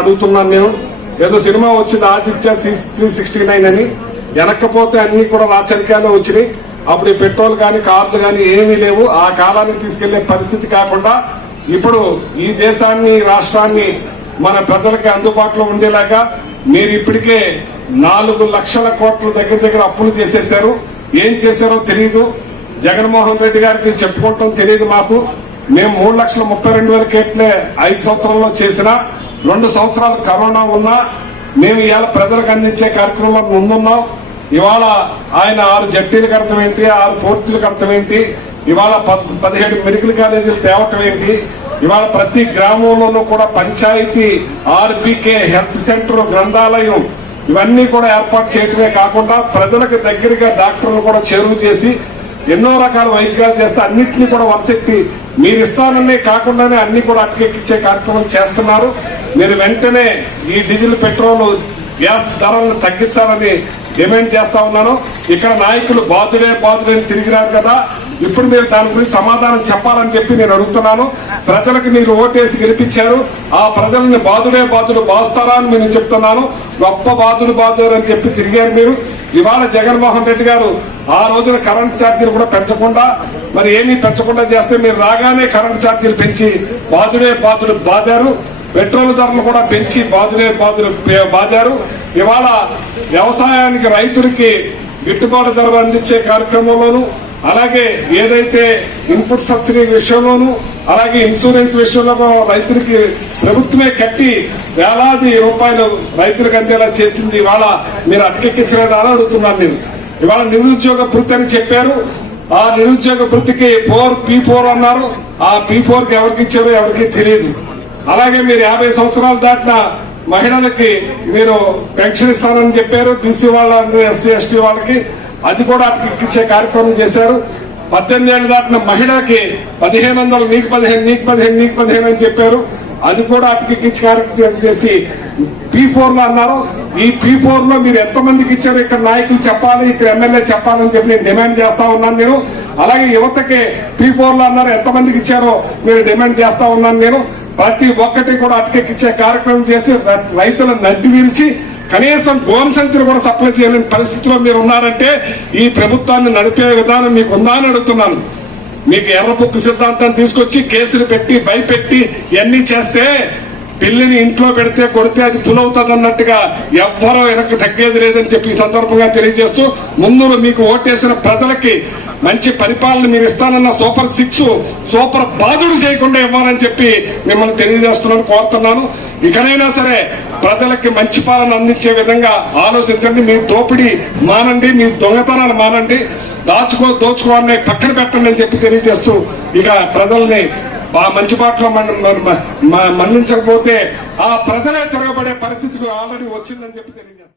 అడుగుతున్నాను నేను. ఏదో సినిమా వచ్చింది ఆదిత్య 369 అని, వెనక్కపోతే అన్ని కూడా రాచరికాల్లో వచ్చినాయి. అప్పుడు ఈ పెట్రోల్ కానీ కార్లు కానీ ఏమీ లేవు. ఆ కాలాన్ని తీసుకెళ్లే పరిస్థితి కాకుండా ఇప్పుడు ఈ దేశాన్ని రాష్ట్రాన్ని మన ప్రజలకి అందుబాటులో ఉండేలాగా మీరు ఇప్పటికే 4 లక్షల కోట్ల దగ్గర అప్పులు చేసేశారు. ఏం చేశారో తెలియదు. జగన్మోహన్ రెడ్డి గారికి చెప్పుకోవటం తెలియదు మాకు. మేము 3,32,000 కోట్లే 5 సంవత్సరాల్లో చేసినా, 2 సంవత్సరాలు కరోనా ఉన్నా మేము ఇవాళ ప్రజలకు అందించే కార్యక్రమంలో ముందున్నాం. ఇవాళ ఆయన 6 జట్టీలు కడతాం ఏంటి, 6 పోర్టులు కడతాం ఏంటి, ఇవాళ 17 మెడికల్ కాలేజీలు తేవటం ఏంటి, ఇవాళ ప్రతి గ్రామంలోనూ కూడా పంచాయతీ, ఆర్బీకే, హెల్త్ సెంటర్, గ్రంథాలయం ఇవన్నీ కూడా ఏర్పాటు చేయటమే కాకుండా ప్రజలకు దగ్గరగా డాక్టర్లు కూడా చేరువ చేసి ఎన్నో రకాల వైద్యాలు చేస్తే అన్నింటినీ కూడా వలసెట్టి మీరు ఇస్తాననే కాకుండానే అన్ని కూడా అటకెక్కిచ్చే కార్యక్రమం చేస్తున్నారు. మీరు వెంటనే ఈ డీజిల్, పెట్రోల్, గ్యాస్ ధరలను తగ్గించాలని డిమాండ్ చేస్తా ఉన్నాను. ఇక్కడ నాయకులు బాధుడే అని తిరిగిరారు కదా, ఇప్పుడు మీరు దాని గురించి సమాధానం చెప్పాలని చెప్పి నేను అడుగుతున్నాను. ప్రజలకు మీరు ఓటేసి గెలిపించారు. ఆ ప్రజల్ని బాధుడే బాస్తారా అని నేను చెప్తున్నాను. గొప్ప బాధుడు అని చెప్పి తిరిగారు మీరు. ఇవాళ జగన్మోహన్ రెడ్డి గారు ఆ రోజున కరెంట్ ఛార్జీలు కూడా పెంచకుండా, మరి ఏమీ పెంచకుండా చేస్తే మీరు రాగానే కరెంట్ ఛార్జీలు పెంచి బాధుడే బాధారు. పెట్రోల్ ధరలు కూడా పెంచి బాధుడే బాధారు. ఇవాళ వ్యవసాయానికి, రైతులకి గిట్టుబాటు ధర అందించే కార్యక్రమంలోనూ, అలాగే ఏదైతే ఇన్పుట్ సబ్సిడీ విషయంలోనూ, అలాగే ఇన్సూరెన్స్ విషయంలో రైతులకి ప్రభుత్వమే కట్టి వేలాది రూపాయలు రైతులకు అందేలా చేసింది. ఇవాళ మీరు అటకెక్కించలేదా అని అడుగుతున్నాను నేను. ఇవాళ నిరుద్యోగ భృతి అని చెప్పారు. ఆ నిరుద్యోగ భృతికి P4 అన్నారు. ఆ P4కి ఎవరికి ఇచ్చారో ఎవరికి తెలియదు. అలాగే మీరు 50 సంవత్సరాలు దాటిన మహిళలకి మీరు పెన్షన్ ఇస్తానని చెప్పారు. బీసీ వాళ్ళ, ఎస్సీ ఎస్టీ వాళ్ళకి అది కూడా అటకెక్కించే కార్యక్రమం చేశారు. 18 ఏళ్లు దాటిన మహిళకి 1500, నీకు 15 అని చెప్పారు. అది కూడా అటకెక్కించే కార్యక్రమం చేసి P4 లో అన్నారు. ఈ P4 లో మీరు ఎంతమందికి ఇచ్చారో ఇక్కడ నాయకులు చెప్పాలి, ఇక్కడ ఎమ్మెల్యే చెప్పాలని చెప్పి నేను డిమాండ్ చేస్తా ఉన్నాను నేను. అలాగే యువతకి P4 లో అన్నారు, ఎంతమందికి ఇచ్చారో మీరు డిమాండ్ చేస్తా ఉన్నాను నేను. ప్రతి ఒక్కటి కూడా అటకెక్కించే కార్యక్రమం చేసి రైతులను నడ్డి విరిచి కనీసం గోను సంచులు కూడా సప్లై చేయలేని పరిస్థితిలో మీరు ఉన్నారంటే ఈ ప్రభుత్వాన్ని నడిపే విధానం మీకు ఉందా అని అడుగుతున్నాను. మీకు ఎర్ర బుక్కు సిద్ధాంతాన్ని తీసుకొచ్చి కేసులు పెట్టి భయపెట్టి ఇవన్నీ చేస్తే పిల్లిని ఇంట్లో పెడితే కొడితే అది పులవుతుంది అన్నట్టుగా ఎవ్వరూ వెనక్కి తగ్గేది లేదని చెప్పి ఈ సందర్భంగా తెలియజేస్తూ, ముందు మీకు ఓటేసిన ప్రజలకి మంచి పరిపాలన మీరు ఇస్తానన్న సూపర్ 6 సూపర్ బాధుడు చేయకుండా ఇవ్వాలని చెప్పి మిమ్మల్ని తెలియజేస్తున్నాను, కోరుతున్నాను. ఇకనైనా సరే ప్రజలకి మంచి పాలన అందించే విధంగా ఆలోచించండి. మీ దోపిడీ మానండి, మీ దొంగతనాలు మానండి, దోచుకోవాలని పక్కన పెట్టండి అని చెప్పి తెలియజేస్తూ, ఇక ప్రజల్ని మంచి బాటలో మన్నించకపోతే ఆ ప్రజలే తిరగబడే పరిస్థితికి ఆల్రెడీ వచ్చిందని చెప్పి తెలియజేస్తాం.